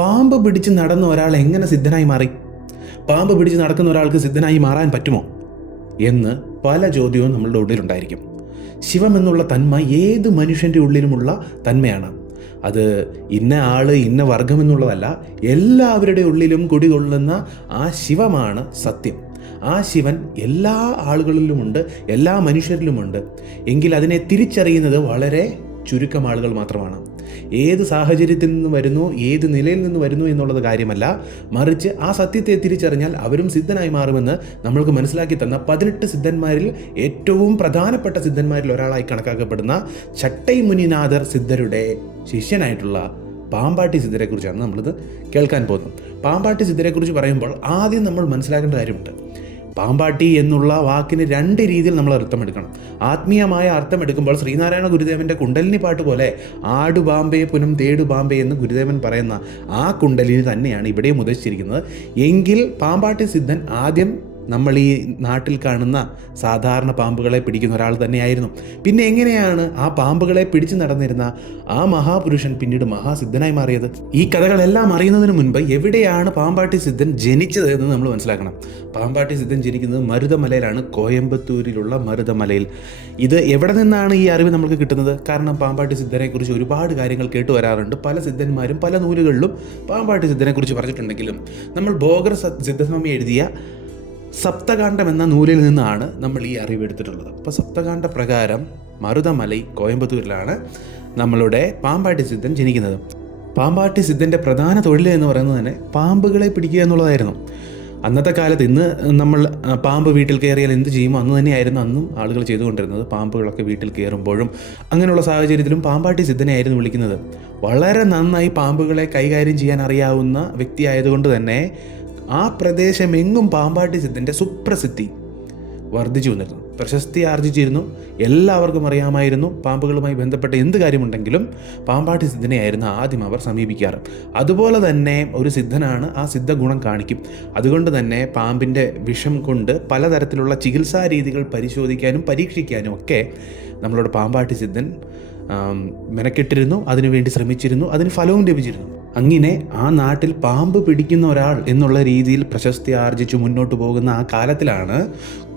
പാമ്പ് പിടിച്ച് നടന്ന ഒരാൾ എങ്ങനെ സിദ്ധനായി മാറി? പാമ്പ് പിടിച്ച് നടക്കുന്ന ഒരാൾക്ക് സിദ്ധനായി മാറാൻ പറ്റുമോ എന്ന് പല ചോദ്യവും നമ്മളുടെ ഉള്ളിലുണ്ടായിരിക്കും. ശിവം എന്നുള്ള തന്മ ഏത് മനുഷ്യൻ്റെ ഉള്ളിലുമുള്ള തന്മയാണ്. അത് ഇന്ന ആള് ഇന്ന വർഗം എന്നുള്ളതല്ല, എല്ലാവരുടെ ഉള്ളിലും കുടികൊള്ളുന്ന ആ ശിവമാണ് സത്യം. ആ ശിവൻ എല്ലാ ആളുകളിലുമുണ്ട്, എല്ലാ മനുഷ്യരിലുമുണ്ട്. എങ്കിൽ അതിനെ തിരിച്ചറിയുന്നത് വളരെ ചുരുക്കം ആളുകൾ മാത്രമാണ്. ഏത് സാഹചര്യത്തിൽ നിന്ന് വരുന്നു, ഏത് നിലയിൽ നിന്ന് വരുന്നു എന്നുള്ളത് കാര്യമല്ല, മറിച്ച് ആ സത്യത്തെ തിരിച്ചറിഞ്ഞാൽ അവരും സിദ്ധനായി മാറുമെന്ന് നമ്മൾക്ക് മനസ്സിലാക്കി തന്ന 18 സിദ്ധന്മാരിൽ ഏറ്റവും പ്രധാനപ്പെട്ട സിദ്ധന്മാരിൽ ഒരാളായി കണക്കാക്കപ്പെടുന്ന ചട്ടൈ മുനിനാഥർ സിദ്ധരുടെ ശിഷ്യനായിട്ടുള്ള പാമ്പാട്ടി സിദ്ധരെക്കുറിച്ചാണ് നമ്മളിത് കേൾക്കാൻ പോകുന്നത്. പാമ്പാട്ടി സിദ്ധരെക്കുറിച്ച് പറയുമ്പോൾ ആദ്യം നമ്മൾ മനസ്സിലാക്കേണ്ട കാര്യമുണ്ട്. പാമ്പാട്ടി എന്നുള്ള വാക്കിന് 2 രീതിയിൽ നമ്മൾ അർത്ഥമെടുക്കണം. ആത്മീയമായ അർത്ഥമെടുക്കുമ്പോൾ ശ്രീനാരായണ ഗുരുദേവൻ്റെ കുണ്ടലിനി പാട്ട് പോലെ ആടു ബാമ്പേ പുനം തേടു ബാമ്പേ എന്ന് ഗുരുദേവൻ പറയുന്ന ആ കുണ്ടലിനി തന്നെയാണ് ഇവിടെയും ഉദ്ദേശിച്ചിരിക്കുന്നത്. എങ്കിൽ പാമ്പാട്ടി സിദ്ധൻ ആദ്യം നമ്മൾ ഈ നാട്ടിൽ കാണുന്ന സാധാരണ പാമ്പുകളെ പിടിക്കുന്ന ഒരാൾ തന്നെയായിരുന്നു. പിന്നെ എങ്ങനെയാണ് ആ പാമ്പുകളെ പിടിച്ചു നടന്നിരുന്ന ആ മഹാപുരുഷൻ പിന്നീട് മഹാസിദ്ധനായി മാറിയത്? ഈ കഥകളെല്ലാം അറിയുന്നതിന് മുൻപ് എവിടെയാണ് പാമ്പാട്ടി സിദ്ധൻ ജനിച്ചത് എന്ന് നമ്മൾ മനസ്സിലാക്കണം. പാമ്പാട്ടി സിദ്ധൻ ജനിക്കുന്നത് മരുതമലയിലാണ്, കോയമ്പത്തൂരിലുള്ള മരുതമലയിൽ. ഇത് എവിടെ നിന്നാണ് ഈ അറിവ് നമുക്ക് കിട്ടുന്നത്? കാരണം പാമ്പാട്ടി സിദ്ധനെക്കുറിച്ച് ഒരുപാട് കാര്യങ്ങൾ കേട്ടു വരാറുണ്ട്. പല സിദ്ധന്മാരും പല നൂലുകളിലും പാമ്പാട്ടി സിദ്ധനെക്കുറിച്ച് പറഞ്ഞിട്ടുണ്ടെങ്കിലും നമ്മൾ ഭോഗർ സിദ്ധസ്വാമി എഴുതിയ സപ്തകാണ്ഡം എന്ന നൂലിൽ നിന്നാണ് നമ്മൾ ഈ അറിവ് എടുത്തിട്ടുള്ളത്. അപ്പോൾ സപ്തകാണ്ഡ പ്രകാരം മരുതമലൈ കോയമ്പത്തൂരിലാണ് നമ്മളുടെ പാമ്പാട്ടി സിദ്ധൻ ജനിക്കുന്നത്. പാമ്പാട്ടി സിദ്ധൻ്റെ പ്രധാന തൊഴിൽ എന്ന് പറയുന്നത് തന്നെ പാമ്പുകളെ പിടിക്കുക എന്നുള്ളതായിരുന്നു. അന്നത്തെ കാലത്ത് ഇന്ന് നമ്മൾ പാമ്പ് വീട്ടിൽ കയറിയാൽ എന്ത് ചെയ്യുമോ അന്ന് തന്നെയായിരുന്നു അന്നും ആളുകൾ ചെയ്തുകൊണ്ടിരുന്നത്. പാമ്പുകളൊക്കെ വീട്ടിൽ കയറുമ്പോഴും അങ്ങനെയുള്ള സാഹചര്യത്തിലും പാമ്പാട്ടി സിദ്ധനെയായിരുന്നു വിളിക്കുന്നത്. വളരെ നന്നായി പാമ്പുകളെ കൈകാര്യം ചെയ്യാൻ അറിയാവുന്ന വ്യക്തിയായതുകൊണ്ട് തന്നെ ആ പ്രദേശമെങ്ങും പാമ്പാട്ടി സിദ്ധൻ്റെ സുപ്രസിദ്ധി വർദ്ധിച്ചു വന്നിരുന്നു, പ്രശസ്തി ആർജിച്ചിരുന്നു. എല്ലാവർക്കും അറിയാമായിരുന്നു പാമ്പുകളുമായി ബന്ധപ്പെട്ട എന്ത് കാര്യമുണ്ടെങ്കിലും പാമ്പാട്ടി സിദ്ധനെയായിരുന്നു ആദ്യം അവർ സമീപിക്കാറ്. അതുപോലെ തന്നെ ഒരു സിദ്ധനാണ്, ആ സിദ്ധ ഗുണം കാണിക്കും. അതുകൊണ്ട് തന്നെ പാമ്പിൻ്റെ വിഷം കൊണ്ട് പലതരത്തിലുള്ള ചികിത്സാ രീതികൾ പരിശോധിക്കാനും പരീക്ഷിക്കാനും ഒക്കെ നമ്മളുടെ പാമ്പാട്ടി സിദ്ധൻ മെനക്കെട്ടിരുന്നു, അതിനുവേണ്ടി ശ്രമിച്ചിരുന്നു, അതിന് ഫലവും ലഭിച്ചിരുന്നു. അങ്ങനെ ആ നാട്ടിൽ പാമ്പ് പിടിക്കുന്ന ഒരാൾ എന്നുള്ള രീതിയിൽ പ്രശസ്തി ആർജിച്ചു മുന്നോട്ട് പോകുന്ന ആ കാലത്തിലാണ്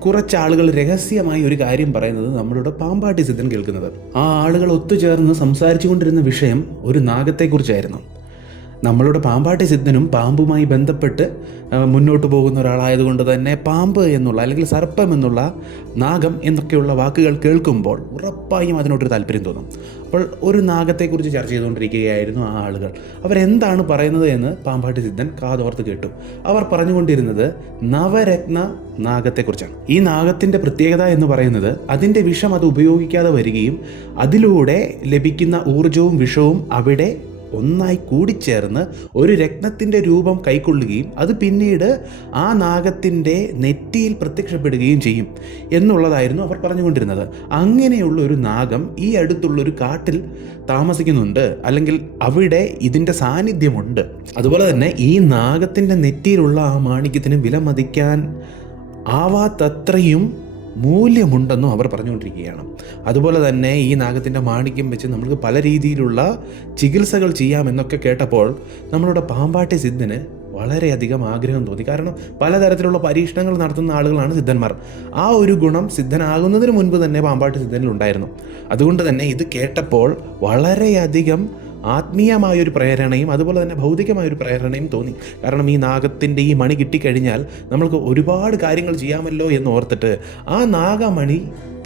കുറച്ചാളുകൾ രഹസ്യമായി ഒരു കാര്യം പറയുന്നത് നമ്മളുടെ പാമ്പാട്ടി സിദ്ധൻ കേൾക്കുന്നത്. ആ ആളുകൾ ഒത്തുചേർന്ന് സംസാരിച്ചു കൊണ്ടിരുന്ന വിഷയം ഒരു നാഗത്തെക്കുറിച്ചായിരുന്നു. നമ്മളുടെ പാമ്പാട്ടി സിദ്ധനും പാമ്പുമായി ബന്ധപ്പെട്ട് മുന്നോട്ട് പോകുന്ന ഒരാളായതുകൊണ്ട് തന്നെ പാമ്പ് എന്നുള്ള അല്ലെങ്കിൽ സർപ്പം എന്നുള്ള നാഗം എന്നൊക്കെയുള്ള വാക്കുകൾ കേൾക്കുമ്പോൾ ഉറപ്പായും അതിനോട്ടൊരു താല്പര്യം തോന്നും. അപ്പോൾ ഒരു നാഗത്തെക്കുറിച്ച് ചർച്ച ചെയ്തുകൊണ്ടിരിക്കുകയായിരുന്നു ആ ആളുകൾ. അവരെന്താണ് പറയുന്നത് എന്ന് പാമ്പാട്ടി സിദ്ധൻ കാതോർത്ത് കേട്ടു. അവർ പറഞ്ഞുകൊണ്ടിരുന്നത് നവരത്ന നാഗത്തെക്കുറിച്ചാണ്. ഈ നാഗത്തിൻ്റെ പ്രത്യേകത എന്ന് പറയുന്നത് അതിൻ്റെ വിഷം അത് ഉപയോഗിക്കാതെ വരികയും അതിലൂടെ ലഭിക്കുന്ന ഊർജവും വിഷവും അവിടെ ഒന്നായി കൂടിച്ചേർന്ന് ഒരു രത്നത്തിൻ്റെ രൂപം കൈക്കൊള്ളുകയും അത് പിന്നീട് ആ നാഗത്തിൻ്റെ നെറ്റിയിൽ പ്രത്യക്ഷപ്പെടുകയും ചെയ്യും എന്നുള്ളതായിരുന്നു അവർ പറഞ്ഞുകൊണ്ടിരുന്നത്. അങ്ങനെയുള്ള ഒരു നാഗം ഈ അടുത്തുള്ളൊരു കാട്ടിൽ താമസിക്കുന്നുണ്ട്, അല്ലെങ്കിൽ അവിടെ ഇതിൻ്റെ സാന്നിധ്യമുണ്ട്. അതുപോലെ തന്നെ ഈ നാഗത്തിൻ്റെ നെറ്റിയിലുള്ള ആ മാണിക്യത്തിന് വിലമതിക്കാൻ ആവാത്തത്രയും മൂല്യമുണ്ടെന്നും അവർ പറഞ്ഞുകൊണ്ടിരിക്കുകയാണ്. അതുപോലെ തന്നെ ഈ നാഗത്തിൻ്റെ മാണിക്യം വെച്ച് നമുക്ക് പല രീതിയിലുള്ള ചികിത്സകൾ ചെയ്യാമെന്നൊക്കെ കേട്ടപ്പോൾ നമ്മളുടെ പാമ്പാട്ടി സിദ്ധന് വളരെയധികം ആഗ്രഹം തോന്നി. കാരണം പലതരത്തിലുള്ള പരീക്ഷണങ്ങൾ നടത്തുന്ന ആളുകളാണ് സിദ്ധന്മാർ. ആ ഒരു ഗുണം സിദ്ധനാകുന്നതിന് മുൻപ് തന്നെ പാമ്പാട്ടി സിദ്ധനിൽ ഉണ്ടായിരുന്നു. അതുകൊണ്ട് തന്നെ ഇത് കേട്ടപ്പോൾ വളരെയധികം ആത്മീയമായൊരു പ്രേരണയും അതുപോലെ തന്നെ ഭൗതികമായൊരു പ്രേരണയും തോന്നി. കാരണം ഈ നാഗത്തിൻ്റെ ഈ മണി കിട്ടിക്കഴിഞ്ഞാൽ നമ്മൾക്ക് ഒരുപാട് കാര്യങ്ങൾ ചെയ്യാമല്ലോ എന്ന് ഓർത്തിട്ട് ആ നാഗമണി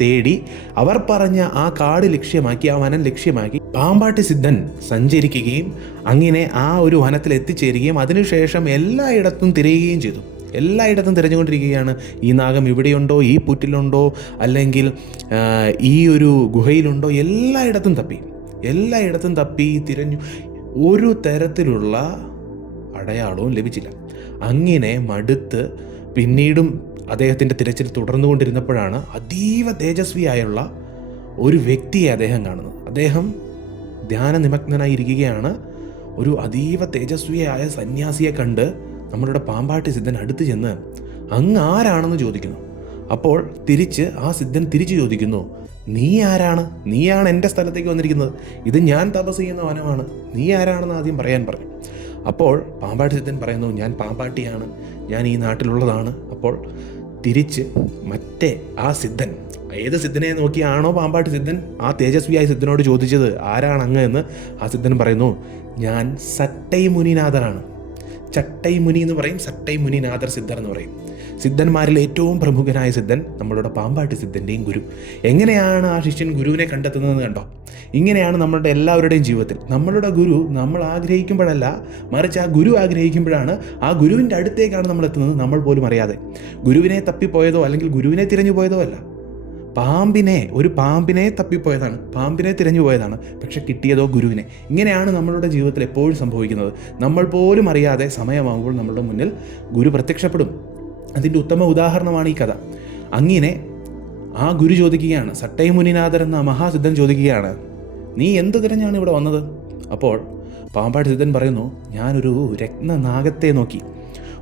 തേടി അവർ പറഞ്ഞ ആ കാട് ലക്ഷ്യമാക്കി, ആ വനം ലക്ഷ്യമാക്കി പാമ്പാട്ടി സിദ്ധൻ സഞ്ചരിക്കുകയും അങ്ങനെ ആ ഒരു വനത്തിൽ എത്തിച്ചേരുകയും അതിനുശേഷം എല്ലായിടത്തും തിരയുകയും ചെയ്തു. എല്ലായിടത്തും തിരഞ്ഞുകൊണ്ടിരിക്കുകയാണ്. ഈ നാഗം ഇവിടെയുണ്ടോ, ഈ പുറ്റിലുണ്ടോ, അല്ലെങ്കിൽ ഈ ഒരു ഗുഹയിലുണ്ടോ, എല്ലായിടത്തും തപ്പി തിരഞ്ഞു. ഒരു തരത്തിലുള്ള അടയാളവും ലഭിച്ചില്ല. അങ്ങനെ മടുത്ത് പിന്നീടും അദ്ദേഹത്തിൻ്റെ തിരച്ചിൽ തുടർന്നുകൊണ്ടിരുന്നപ്പോഴാണ് അതീവ തേജസ്വിയായുള്ള ഒരു വ്യക്തിയെ അദ്ദേഹം കാണുന്നത്. അദ്ദേഹം ധ്യാനനിമഗ്നനായിരിക്കുകയാണ്. ഒരു അതീവ തേജസ്വിയായ സന്യാസിയെ കണ്ട് നമ്മളുടെ പാമ്പാട്ടി സിദ്ധൻ അടുത്ത് ചെന്ന് അങ്ങ് ആരാണെന്ന് ചോദിക്കുന്നു. അപ്പോൾ ആ സിദ്ധൻ തിരിച്ചു ചോദിക്കുന്നു, നീ ആരാണ്? നീയാണ് എൻ്റെ സ്ഥലത്തേക്ക് വന്നിരിക്കുന്നത്. ഇത് ഞാൻ തപസ് ചെയ്യുന്ന വനമാണ്. നീ ആരാണെന്ന് ആദ്യം പറയാൻ പറഞ്ഞു. അപ്പോൾ പാമ്പാട്ടി സിദ്ധൻ പറയുന്നു, ഞാൻ പാമ്പാട്ടിയാണ്, ഞാൻ ഈ നാട്ടിലുള്ളതാണ്. അപ്പോൾ തിരിച്ച് മറ്റേ ആ സിദ്ധൻ, ഏത് സിദ്ധനെ നോക്കിയാണോ പാമ്പാട്ടി സിദ്ധൻ ആ തേജസ്വിയായ സിദ്ധനോട് ചോദിച്ചത് ആരാണ് അങ്ങ് എന്ന്, ആ സിദ്ധൻ പറയുന്നു, ഞാൻ സട്ടൈ മുനിനാഥറാണ്. ചട്ടൈ മുനി എന്ന് പറയും, സട്ടൈ മുനിനാഥർ സിദ്ധർ എന്ന് പറയും. സിദ്ധന്മാരിൽ ഏറ്റവും പ്രമുഖനായ സിദ്ധൻ നമ്മളുടെ പാമ്പാട്ടി സിദ്ധൻ്റെയും ഗുരു. എങ്ങനെയാണ് ആ ശിഷ്യൻ ഗുരുവിനെ കണ്ടെത്തുന്നതെന്ന് കണ്ടോ? ഇങ്ങനെയാണ് നമ്മളുടെ എല്ലാവരുടെയും ജീവിതത്തിൽ നമ്മളുടെ ഗുരു നമ്മൾ ആഗ്രഹിക്കുമ്പോഴല്ല, മറിച്ച് ആ ഗുരു ആഗ്രഹിക്കുമ്പോഴാണ്, ആ ഗുരുവിൻ്റെ അടുത്തേക്കാണ് നമ്മൾ എത്തുന്നത്, നമ്മൾ പോലും അറിയാതെ. ഗുരുവിനെ തപ്പിപ്പോയതോ അല്ലെങ്കിൽ ഗുരുവിനെ തിരഞ്ഞു പോയതോ അല്ല, ഒരു പാമ്പിനെ തപ്പിപ്പോയതാണ്, പാമ്പിനെ തിരഞ്ഞു പോയതാണ്, പക്ഷെ കിട്ടിയതോ ഗുരുവിനെ. ഇങ്ങനെയാണ് നമ്മളുടെ ജീവിതത്തിൽ എപ്പോഴും സംഭവിക്കുന്നത്. നമ്മൾ പോലും അറിയാതെ സമയമാകുമ്പോൾ നമ്മളുടെ മുന്നിൽ ഗുരു പ്രത്യക്ഷപ്പെടും. അതിൻ്റെ ഉത്തമ ഉദാഹരണമാണ് ഈ കഥ. അങ്ങനെ ആ ഗുരു ചോദിക്കുകയാണ്, സട്ടൈ മുനിനാഥർ എന്ന മഹാസിദ്ധൻ ചോദിക്കുകയാണ്, നീ എന്ത് തിരഞ്ഞാണ് ഇവിടെ വന്നത്? അപ്പോൾ പാമ്പാട്ടി സിദ്ധൻ പറയുന്നു, ഞാനൊരു രത്നനാഗത്തെ നോക്കി,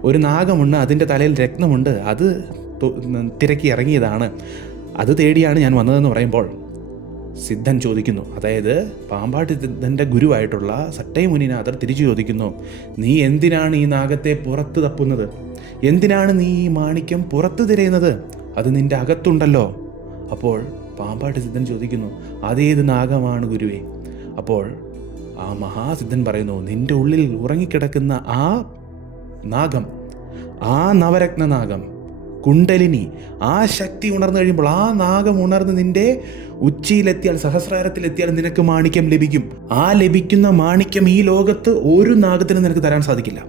ഒരു നാഗമുണ്ട്, അതിൻ്റെ തലയിൽ രത്നമുണ്ട്, അത് തിരക്കി ഇറങ്ങിയതാണ്, അത് തേടിയാണ് ഞാൻ വന്നതെന്ന് പറയുമ്പോൾ സിദ്ധൻ ചോദിക്കുന്നു, അതായത് പാമ്പാട്ടി സിദ്ധൻ്റെ ഗുരുവായിട്ടുള്ള സട്ടൈ മുനിനാഥർ തിരിച്ചു ചോദിക്കുന്നു, നീ എന്തിനാണ് ഈ നാഗത്തെ പുറത്ത് തപ്പുന്നത്? എന്തിനാണ് നീ ഈ മാണിക്യം പുറത്ത് തിരയുന്നത്? അത് നിൻ്റെ അകത്തുണ്ടല്ലോ. അപ്പോൾ പാമ്പാട്ടി സിദ്ധൻ ചോദിക്കുന്നു, അതേത് നാഗമാണ് ഗുരുവേ? അപ്പോൾ ആ മഹാസിദ്ധൻ പറയുന്നു, നിൻ്റെ ഉള്ളിൽ ഉറങ്ങിക്കിടക്കുന്ന ആ നാഗം, ആ നവരത്നനാഗം, കുണ്ടലിനി, ആ ശക്തി ഉണർന്നു കഴിയുമ്പോൾ, ആ നാഗം ഉണർന്ന് നിന്റെ ഉച്ചിയിലെത്തിയാൽ, സഹസ്രാരത്തിലെത്തിയാൽ നിനക്ക് മാണിക്യം ലഭിക്കും. ആ ലഭിക്കുന്ന മാണിക്യം ഈ ലോകത്ത് ഒരു നാഗത്തിനും നിനക്ക് തരാൻ സാധിക്കില്ല.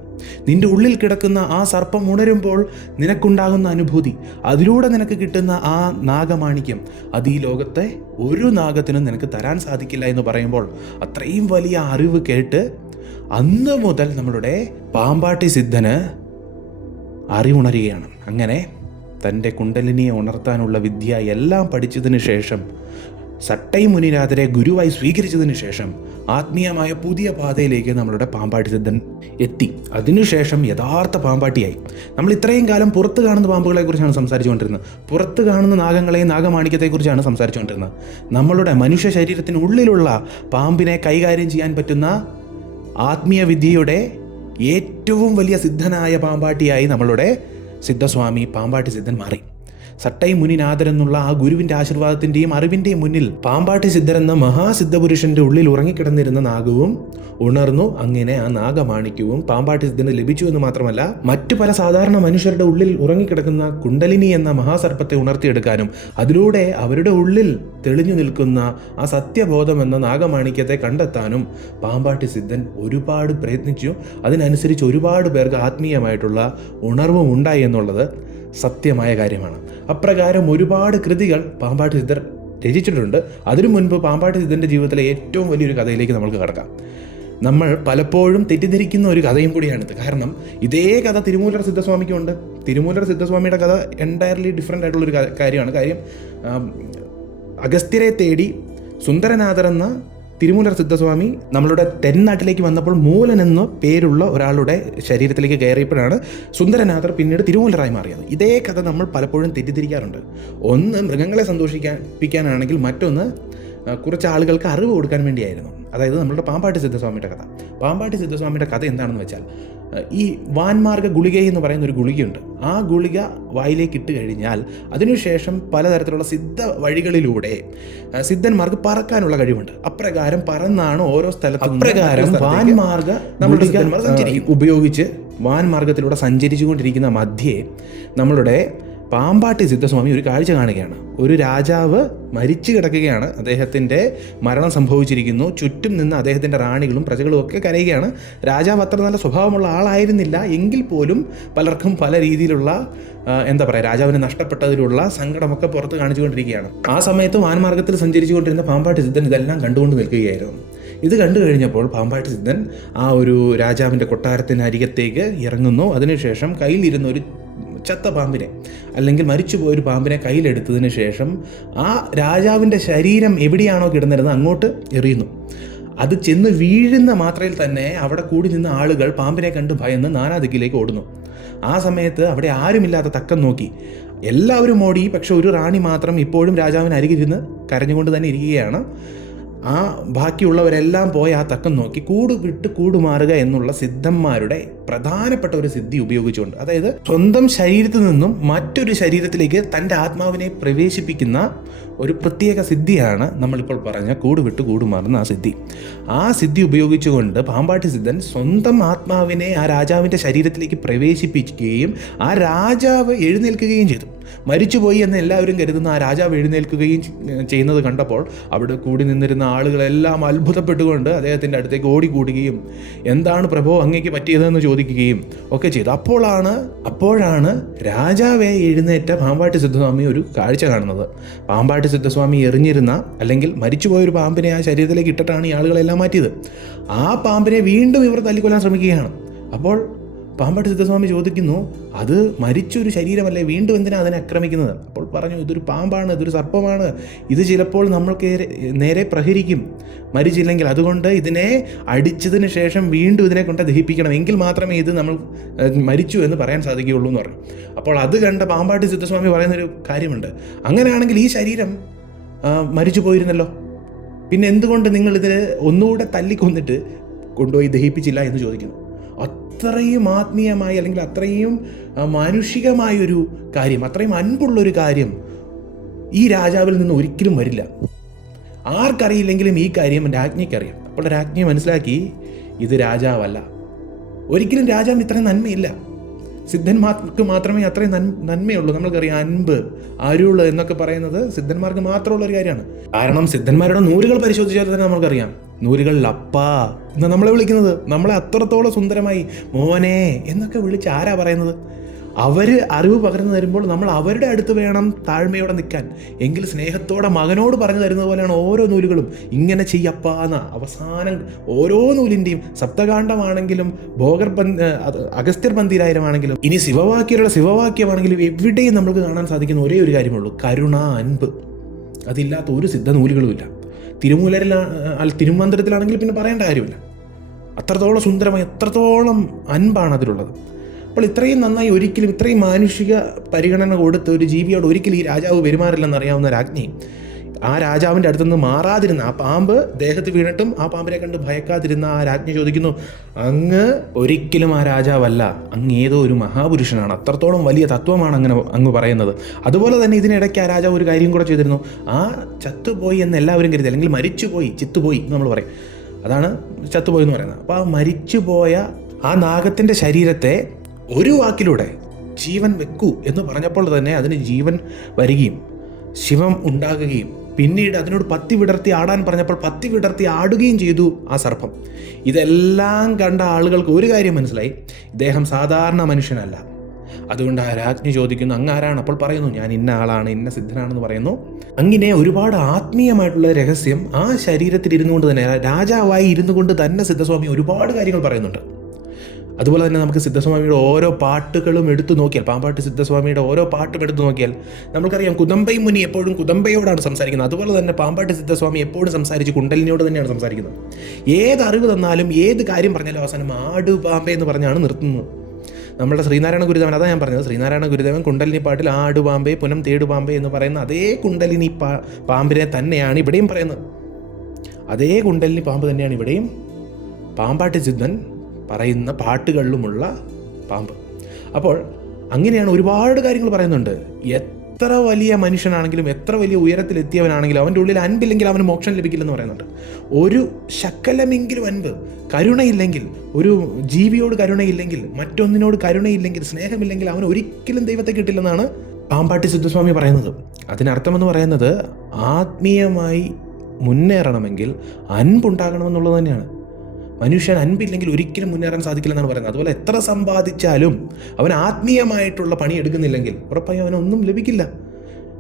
നിന്റെ ഉള്ളിൽ കിടക്കുന്ന ആ സർപ്പം ഉണരുമ്പോൾ നിനക്കുണ്ടാകുന്ന അനുഭൂതി, അതിലൂടെ നിനക്ക് കിട്ടുന്ന ആ നാഗമാണിക്യം, അത് ഈ ലോകത്തെ ഒരു നാഗത്തിനും നിനക്ക് തരാൻ സാധിക്കില്ല എന്ന് പറയുമ്പോൾ അത്രയും വലിയ അറിവ് കേട്ട് അന്ന് മുതൽ നമ്മളുടെ പാമ്പാട്ടി സിദ്ധന് അറിവുണരുകയാണ്. അങ്ങനെ തൻ്റെ കുണ്ടലിനിയെ ഉണർത്താനുള്ള വിദ്യ എല്ലാം പഠിച്ചതിന് ശേഷം, സട്ടൈ മുനിനാഥരെ ഗുരുവായി സ്വീകരിച്ചതിന് ശേഷം ആത്മീയമായ പുതിയ പാതയിലേക്ക് നമ്മളുടെ പാമ്പാട്ടി സിദ്ധൻ എത്തി. അതിനുശേഷം യഥാർത്ഥ പാമ്പാട്ടിയായി. നമ്മൾ ഇത്രയും കാലം പുറത്ത് കാണുന്ന പാമ്പുകളെക്കുറിച്ചാണ് സംസാരിച്ചുകൊണ്ടിരുന്നത്, പുറത്ത് കാണുന്ന നാഗങ്ങളെയും നാഗമാണിക്യത്തെക്കുറിച്ചാണ് സംസാരിച്ചുകൊണ്ടിരുന്നത്. നമ്മളുടെ മനുഷ്യ ശരീരത്തിനുള്ളിലുള്ള പാമ്പിനെ കൈകാര്യം ചെയ്യാൻ പറ്റുന്ന ആത്മീയ വിദ്യയുടെ ഏറ്റവും വലിയ സിദ്ധനായ പാമ്പാട്ടിയായി നമ്മളുടെ സിദ്ധസ്വാമി പാമ്പാട്ടി സിദ്ധൻ മാറി. സട്ടൈ മുനിനാഥർ എന്നുള്ള ആ ഗുരുവിൻ്റെ ആശീർവാദത്തിൻ്റെയും അറിവിൻ്റെയും മുന്നിൽ പാമ്പാട്ടി സിദ്ധർ എന്ന മഹാസിദ്ധപുരുഷൻ്റെ ഉള്ളിൽ ഉറങ്ങിക്കിടന്നിരുന്ന നാഗവും ഉണർന്നു. അങ്ങനെ ആ നാഗമാണിക്യവും പാമ്പാട്ടി സിദ്ധന് ലഭിച്ചു എന്ന് മാത്രമല്ല, മറ്റു പല സാധാരണ മനുഷ്യരുടെ ഉള്ളിൽ ഉറങ്ങിക്കിടക്കുന്ന കുണ്ടലിനി എന്ന മഹാസർപ്പത്തെ ഉണർത്തിയെടുക്കാനും അതിലൂടെ അവരുടെ ഉള്ളിൽ തെളിഞ്ഞു നിൽക്കുന്ന ആ സത്യബോധം എന്ന നാഗമാണിക്യത്തെ കണ്ടെത്താനും പാമ്പാട്ടി സിദ്ധൻ ഒരുപാട് പ്രയത്നിച്ചു. അതിനനുസരിച്ച് ഒരുപാട് പേർക്ക് ആത്മീയമായിട്ടുള്ള ഉണർവും ഉണ്ടായി എന്നുള്ളത് സത്യമായ കാര്യമാണ്. അപ്രകാരം ഒരുപാട് കൃതികൾ പാമ്പാട്ടി സിദ്ധർ രചിച്ചിട്ടുണ്ട്. അതിനു മുൻപ് പാമ്പാട്ടി സിദ്ധൻ്റെ ജീവിതത്തിലെ ഏറ്റവും വലിയൊരു കഥയിലേക്ക് നമുക്ക് കടക്കാം. നമ്മൾ പലപ്പോഴും തെറ്റിദ്ധരിക്കുന്ന ഒരു കഥയും കൂടിയാണിത്. കാരണം ഇതേ കഥ തിരുമൂലർ സിദ്ധസ്വാമിക്കുണ്ട്. തിരുമൂലർ സിദ്ധസ്വാമിയുടെ കഥ എൻറ്റയർലി ഡിഫറെൻ്റ് ആയിട്ടുള്ളൊരു കാര്യമാണ്. കാര്യം അഗസ്ത്യരെ തേടി സുന്ദരനാഥർ എന്ന തിരുമൂലർ സിദ്ധസ്വാമി നമ്മളുടെ തെന്നാട്ടിലേക്ക് വന്നപ്പോൾ മൂലൻ എന്ന പേരുള്ള ഒരാളുടെ ശരീരത്തിലേക്ക് കയറിയപ്പോഴാണ് സുന്ദരനാഥർ പിന്നീട് തിരുമൂലറായി മാറിയത്. ഇതേ കഥ നമ്മൾ പലപ്പോഴും തെറ്റിദ്ധരിക്കാറുണ്ട്. ഒന്ന് മൃഗങ്ങളെ സന്തോഷിപ്പിക്കാനാണെങ്കിൽ മറ്റൊന്ന് കുറച്ച് ആളുകൾക്ക് അറിവ് കൊടുക്കാൻ വേണ്ടിയായിരുന്നു. അതായത് നമ്മളുടെ പാമ്പാട്ടി സിദ്ധസ്വാമിയുടെ കഥ. പാമ്പാട്ടി സിദ്ധസ്വാമിയുടെ കഥ എന്താണെന്ന് വെച്ചാൽ, ഈ വാൻമാർഗ ഗുളിക എന്ന് പറയുന്ന ഒരു ഗുളികയുണ്ട്. ആ ഗുളിക വായിലേക്ക് ഇട്ട് കഴിഞ്ഞാൽ അതിനുശേഷം പലതരത്തിലുള്ള സിദ്ധ വഴികളിലൂടെ സിദ്ധന്മാർക്ക് പറക്കാനുള്ള കഴിവുണ്ട്. അപ്രകാരം പറന്നാണ് ഓരോ സ്ഥലത്തും വാൻമാർഗ ഉപയോഗിച്ച് വാൻമാർഗത്തിലൂടെ സഞ്ചരിച്ചു കൊണ്ടിരിക്കുന്ന മധ്യേ നമ്മളുടെ പാമ്പാട്ടി സിദ്ധസ്വാമി ഒരു കാഴ്ച കാണുകയാണ്. ഒരു രാജാവ് മരിച്ചു കിടക്കുകയാണ്, അദ്ദേഹത്തിൻ്റെ മരണം സംഭവിച്ചിരിക്കുന്നു. ചുറ്റും നിന്ന് അദ്ദേഹത്തിൻ്റെ റാണികളും പ്രജകളും ഒക്കെ കരയുകയാണ്. രാജാവ് അത്ര നല്ല സ്വഭാവമുള്ള ആളായിരുന്നില്ല, എങ്കിൽ പോലും പലർക്കും പല രീതിയിലുള്ള രാജാവിനെ നഷ്ടപ്പെട്ടതിലുള്ള സങ്കടമൊക്കെ പുറത്ത് കാണിച്ചുകൊണ്ടിരിക്കുകയാണ്. ആ സമയത്ത് വാൻമാർഗത്തിൽ സഞ്ചരിച്ചു കൊണ്ടിരുന്ന പാമ്പാട്ടി സിദ്ധൻ ഇതെല്ലാം കണ്ടുകൊണ്ട് നിൽക്കുകയായിരുന്നു. ഇത് കണ്ടു കഴിഞ്ഞപ്പോൾ പാമ്പാട്ടി സിദ്ധൻ ആ ഒരു രാജാവിൻ്റെ കൊട്ടാരത്തിനരികത്തേക്ക് ഇറങ്ങുന്നു. അതിനുശേഷം കയ്യിലിരുന്ന ഒരു ചത്ത പാമ്പിനെ അല്ലെങ്കിൽ മരിച്ചുപോയൊരു പാമ്പിനെ കയ്യിലെടുത്തതിന് ശേഷം ആ രാജാവിൻ്റെ ശരീരം എവിടെയാണോ കിടന്നിരുന്നത് അങ്ങോട്ട് എറിയുന്നു. അത് ചെന്ന് വീഴുന്ന മാത്രയിൽ തന്നെ അവിടെ കൂടി നിന്ന ആളുകൾ പാമ്പിനെ കണ്ട് ഭയന്ന് നാനാദിക്കിലേക്ക് ഓടുന്നു. ആ സമയത്ത് അവിടെ ആരുമില്ലാത്ത തക്കം നോക്കി എല്ലാവരും ഓടി. പക്ഷെ ഒരു റാണി മാത്രം ഇപ്പോഴും രാജാവിന് അരികിരുന്ന് കരഞ്ഞുകൊണ്ട് തന്നെ ഇരിക്കുകയാണ്. ആ ബാക്കിയുള്ളവരെല്ലാം പോയി ആ തക്കം നോക്കി കൂട് വിട്ട് കൂടുമാറുക എന്നുള്ള സിദ്ധന്മാരുടെ പ്രധാനപ്പെട്ട ഒരു സിദ്ധി ഉപയോഗിച്ചുകൊണ്ട്, അതായത് സ്വന്തം ശരീരത്തിൽ നിന്നും മറ്റൊരു ശരീരത്തിലേക്ക് തൻ്റെ ആത്മാവിനെ പ്രവേശിപ്പിക്കുന്ന ഒരു പ്രത്യേക സിദ്ധിയാണ് നമ്മളിപ്പോൾ പറഞ്ഞ കൂട് വിട്ട് കൂടുമാറുന്ന ആ സിദ്ധി ഉപയോഗിച്ചുകൊണ്ട് പാമ്പാട്ടി സിദ്ധൻ സ്വന്തം ആത്മാവിനെ ആ രാജാവിൻ്റെ ശരീരത്തിലേക്ക് പ്രവേശിപ്പിക്കുകയും ആ രാജാവ് എഴുന്നേൽക്കുകയും ചെയ്തു. മരിച്ചുപോയി എന്ന് എല്ലാവരും കരുതുന്ന ആ രാജാവ് എഴുന്നേൽക്കുകയും ചെയ്യുന്നത് കണ്ടപ്പോൾ അവിടെ കൂടി നിന്നിരുന്ന ആളുകളെല്ലാം അത്ഭുതപ്പെട്ടുകൊണ്ട് അദ്ദേഹത്തിൻ്റെ അടുത്തേക്ക് ഓടിക്കൂടുകയും എന്താണ് പ്രഭോ അങ്ങേക്ക് പറ്റിയതെന്ന് ചോദിക്കുകയും ഒക്കെ ചെയ്തു. അപ്പോഴാണ് രാജാവെ എഴുന്നേറ്റ പാമ്പാട്ടി സിദ്ധസ്വാമി ഒരു കാഴ്ച കാണുന്നത്. പാമ്പാട്ടി സിദ്ധസ്വാമി എറിഞ്ഞിരുന്ന, അല്ലെങ്കിൽ മരിച്ചുപോയൊരു പാമ്പിനെ ആ ശരീരത്തിലേക്ക് ഇട്ടിട്ടാണ് ഈ ആളുകളെല്ലാം മാറ്റിയത്. ആ പാമ്പിനെ വീണ്ടും ഇവർ തല്ലിക്കൊല്ലാൻ ശ്രമിക്കുകയാണ്. അപ്പോൾ പാമ്പാട്ടി സിദ്ധസ്വാമി ചോദിക്കുന്നു, അത് മരിച്ചൊരു ശരീരമല്ലേ, വീണ്ടും എന്തിനാണ് അതിനെ ആക്രമിക്കുന്നത്? അപ്പോൾ പറഞ്ഞു, ഇതൊരു പാമ്പാണ്, ഇതൊരു സർപ്പമാണ്, ഇത് ചിലപ്പോൾ നമ്മൾക്ക് നേരെ പ്രഹരിക്കും മരിച്ചില്ലെങ്കിൽ. അതുകൊണ്ട് ഇതിനെ അടിച്ചതിന് ശേഷം വീണ്ടും ഇതിനെ കൊണ്ട് ദഹിപ്പിക്കണം, എങ്കിൽ മാത്രമേ ഇത് നമ്മൾ മരിച്ചു എന്ന് പറയാൻ സാധിക്കുകയുള്ളൂ എന്ന് പറഞ്ഞു. അപ്പോൾ അത് കണ്ട പാമ്പാട്ടി സിദ്ധസ്വാമി പറയുന്നൊരു കാര്യമുണ്ട്, അങ്ങനെയാണെങ്കിൽ ഈ ശരീരം മരിച്ചു പോയിരുന്നല്ലോ, പിന്നെ എന്തുകൊണ്ട് നിങ്ങൾ ഇതിന് ഒന്നുകൂടെ തല്ലിക്കൊന്നിട്ട് കൊണ്ടുപോയി ദഹിപ്പിച്ചില്ല എന്ന് ചോദിക്കുന്നു. അത്രയും ആത്മീയമായി, അല്ലെങ്കിൽ അത്രയും മാനുഷികമായൊരു കാര്യം, അത്രയും അൻപുള്ളൊരു കാര്യം ഈ രാജാവിൽ നിന്ന് ഒരിക്കലും വരില്ല. ആർക്കറിയില്ലെങ്കിലും ഈ കാര്യം രാജ്ഞിക്കറിയാം. അപ്പോൾ രാജ്ഞി മനസ്സിലാക്കി, ഇത് രാജാവല്ല, ഒരിക്കലും രാജാവിന് ഇത്രയും നന്മയില്ല. സിദ്ധന്മാർക്ക് മാത്രമേ അത്രയും നന്മയുള്ളൂ. നമ്മൾക്കറിയാം, അൻപ്, അരുള് എന്നൊക്കെ പറയുന്നത് സിദ്ധന്മാർക്ക് മാത്രമുള്ള ഒരു കാര്യമാണ്. കാരണം സിദ്ധന്മാരുടെ നൂലുകൾ പരിശോധിച്ചാൽ തന്നെ നമുക്കറിയാം, നൂലുകളിൽ അപ്പാ എന്നാണ് നമ്മളെ വിളിക്കുന്നത്. നമ്മളെ അത്രത്തോളം സുന്ദരമായി മോനെ എന്നൊക്കെ വിളിച്ച് ആരാ പറയുന്നത്? അവർ അറിവ് പകർന്നു തരുമ്പോൾ നമ്മൾ അവരുടെ അടുത്ത് വേണം താഴ്മയോടെ നിൽക്കാൻ. എങ്കിൽ സ്നേഹത്തോടെ മകനോട് പറഞ്ഞു തരുന്നത് പോലെയാണ് ഓരോ നൂലുകളും. ഇങ്ങനെ ചെയ്യപ്പാന്ന അവസാനം ഓരോ നൂലിൻ്റെയും, സപ്തകാണ്ഡമാണെങ്കിലും അഗസ്ത്യർ പന്തിരായിരമാണെങ്കിലും ഇനി ശിവവാക്യമാണെങ്കിലും എവിടെയും നമുക്ക് കാണാൻ സാധിക്കുന്ന ഒരേ ഒരു കാര്യമുള്ളൂ, കരുണ, അൻപ്. അതില്ലാത്ത ഒരു സിദ്ധ നൂലുകളുമില്ല. തിരുമന്ത്രത്തിലാണെങ്കിൽ പിന്നെ പറയേണ്ട കാര്യമില്ല. അത്രത്തോളം സുന്ദരമായി, അത്രത്തോളം അൻപാണ് അതിലുള്ളത്. അപ്പോൾ ഇത്രയും നന്നായി, ഒരിക്കലും ഇത്രയും മാനുഷിക പരിഗണന കൊടുത്ത് ഒരു ജീവിയോട് ഒരിക്കലും ഈ രാജാവ് പെരുമാറില്ലെന്നറിയാവുന്ന രാജ്ഞി ആ രാജാവിൻ്റെ അടുത്തുനിന്ന് മാറാതിരുന്ന, ആ പാമ്പ് ദേഹത്ത് വീണിട്ടും ആ പാമ്പിനെ കണ്ട് ഭയക്കാതിരുന്ന ആ രാജ്ഞി ചോദിക്കുന്നു, അങ്ങ് ഒരിക്കലും ആ രാജാവല്ല, അങ്ങ് ഏതോ ഒരു മഹാപുരുഷനാണ്, അത്രത്തോളം വലിയ തത്വമാണ് അങ്ങ് പറയുന്നത്. അതുപോലെ തന്നെ ഇതിനിടയ്ക്ക് ആ രാജാവ് ഒരു കാര്യം കൂടെ ചെയ്തിരുന്നു. ആ ചത്തുപോയി എന്ന് എല്ലാവരും കരുതി, അല്ലെങ്കിൽ മരിച്ചുപോയി, ചിത്തുപോയി എന്ന് നമ്മൾ പറയും, അതാണ് ചത്തുപോയി എന്ന് പറയുന്നത്. അപ്പോൾ ആ മരിച്ചുപോയ ആ നാഗത്തിൻ്റെ ശരീരത്തെ ഒരു വാക്കിലൂടെ ജീവൻ വെക്കൂ എന്ന് പറഞ്ഞപ്പോൾ തന്നെ അതിന് ജീവൻ വരികയും ശിവം ഉണ്ടാകുകയും പിന്നീട് അതിനോട് പത്തി വിടർത്തി ആടാൻ പറഞ്ഞപ്പോൾ പത്തി വിടർത്തി ആടുകയും ചെയ്തു ആ സർപ്പം. ഇതെല്ലാം കണ്ട ആളുകൾക്ക് ഒരു കാര്യം മനസ്സിലായി, ഇദ്ദേഹം സാധാരണ മനുഷ്യനല്ല. അതുകൊണ്ട് ആ രാജ്ഞി ചോദിക്കുന്നു, അങ്ങ് ആരാണ്? അപ്പോൾ പറയുന്നു, ഞാൻ ഇന്ന ആളാണ്, ഇന്ന സിദ്ധനാണെന്ന് പറയുന്നു. അങ്ങനെ ഒരുപാട് ആത്മീയമായിട്ടുള്ള രഹസ്യം ആ ശരീരത്തിൽ ഇരുന്നുകൊണ്ട് തന്നെ, രാജാവായി ഇരുന്നു കൊണ്ട് തന്നെ സിദ്ധസ്വാമി ഒരുപാട് കാര്യങ്ങൾ പറയുന്നുണ്ട്. അതുപോലെ തന്നെ നമുക്ക് സിദ്ധസ്വാമിയുടെ ഓരോ പാട്ടുകളും എടുത്തു നോക്കിയാൽ, പാമ്പാട്ടി സിദ്ധസ്വാമിയുടെ ഓരോ പാട്ടും എടുത്തു നോക്കിയാൽ നമുക്കറിയാം, കുദംബൈ മുനി എപ്പോഴും കുദംബയോടാണ് സംസാരിക്കുന്നത്. അതുപോലെ തന്നെ പാമ്പാട്ടി സിദ്ധസ്വാമി എപ്പോഴും സംസാരിച്ച് കുണ്ടലിനിയോട് തന്നെയാണ് സംസാരിക്കുന്നത്. ഏത് അറിവ് തന്നാലും, ഏത് കാര്യം പറഞ്ഞാലും അവസാനം ആട് പാമ്പേ എന്ന് പറഞ്ഞാണ് നിർത്തുന്നത്. നമ്മുടെ ശ്രീനാരായണ ഗുരുദേവൻ, അതാണ് ഞാൻ പറഞ്ഞത്, ശ്രീനാരായണ ഗുരുദേവൻ കുണ്ടലിനി പാട്ടിൽ ആട് പാമ്പേ പുനം തേടു പാമ്പേ എന്ന് പറയുന്ന അതേ കുണ്ടലിനി പാമ്പിനെ തന്നെയാണ് ഇവിടെയും പറയുന്നത്. അതേ കുണ്ടലിനി പാമ്പ് തന്നെയാണ് ഇവിടെയും പാമ്പാട്ടി സിദ്ധൻ പറയുന്ന പാട്ടുകളിലുമുള്ള പാമ്പ്. അപ്പോൾ അങ്ങനെയാണ് ഒരുപാട് കാര്യങ്ങൾ പറയുന്നുണ്ട്. എത്ര വലിയ മനുഷ്യനാണെങ്കിലും, എത്ര വലിയ ഉയരത്തിലെത്തിയവനാണെങ്കിലും, അവൻ്റെ ഉള്ളിൽ അൻപില്ലെങ്കിൽ അവന് മോക്ഷം ലഭിക്കില്ലെന്ന് പറയുന്നുണ്ട്. ഒരു ശകലമെങ്കിലും അൻപ്, കരുണയില്ലെങ്കിൽ, ഒരു ജീവിയോട് കരുണയില്ലെങ്കിൽ, മറ്റൊന്നിനോട് കരുണയില്ലെങ്കിൽ, സ്നേഹമില്ലെങ്കിൽ അവന് ഒരിക്കലും ദൈവത്തെ കിട്ടില്ലെന്നാണ് പാമ്പാട്ടി സിദ്ധസ്വാമി പറയുന്നത്. അതിനർത്ഥമെന്ന് പറയുന്നത്, ആത്മീയമായി മുന്നേറണമെങ്കിൽ അൻപുണ്ടാകണമെന്നുള്ളത് തന്നെയാണ്. മനുഷ്യൻ അൻപില്ലെങ്കിൽ ഒരിക്കലും മുന്നേറാൻ സാധിക്കില്ലെന്നാണ് പറയുന്നത്. അതുപോലെ എത്ര സമ്പാദിച്ചാലും അവൻ ആത്മീയമായിട്ടുള്ള പണി എടുക്കുന്നില്ലെങ്കിൽ ഉറപ്പായും അവനൊന്നും ലഭിക്കില്ല.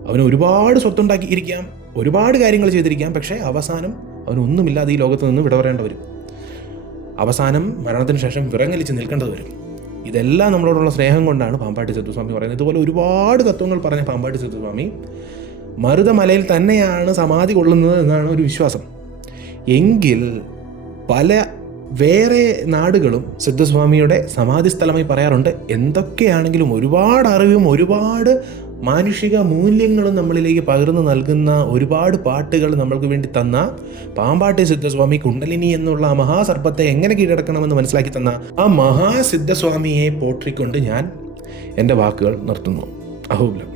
അവന് ഒരുപാട് സ്വത്തുണ്ടാക്കിയിരിക്കാം, ഒരുപാട് കാര്യങ്ങൾ ചെയ്തിരിക്കാം, പക്ഷേ അവസാനം അവനൊന്നുമില്ലാതെ ഈ ലോകത്ത് നിന്ന് വിട പറയേണ്ടി വരും. അവസാനം മരണത്തിന് ശേഷം വിറങ്ങലിച്ച് നിൽക്കേണ്ടത് വരും. ഇതെല്ലാം നമ്മളോടുള്ള സ്നേഹം കൊണ്ടാണ് പാമ്പാട്ടി സിദ്ധസ്വാമി പറയുന്നത്. ഇതുപോലെ ഒരുപാട് തത്വങ്ങൾ പറഞ്ഞ പാമ്പാട്ടി സിദ്ധസ്വാമി മരുതമലയിൽ തന്നെയാണ് സമാധി കൊള്ളുന്നത് എന്നാണ് ഒരു വിശ്വാസം. എങ്കിൽ പല വേറെ നാടുകളും സിദ്ധസ്വാമിയുടെ സമാധി സ്ഥലമായി പറയാറുണ്ട്. എന്തൊക്കെയാണെങ്കിലും ഒരുപാട് അറിവും ഒരുപാട് മാനുഷിക മൂല്യങ്ങളും നമ്മളിലേക്ക് പകർന്നു നൽകുന്ന ഒരുപാട് പാട്ടുകൾ നമ്മൾക്ക് വേണ്ടി തന്ന പാമ്പാട്ടി സിദ്ധസ്വാമി കുണ്ടലിനി എന്നുള്ള ആ മഹാസർപ്പത്തെ എങ്ങനെ കീഴടക്കണമെന്ന് മനസ്സിലാക്കി തന്ന ആ മഹാസിദ്ധസ്വാമിയെ പോற்றிക്കൊണ്ട് ഞാൻ എൻ്റെ വാക്കുകൾ നിർത്തുന്നു. അഹോബിലം.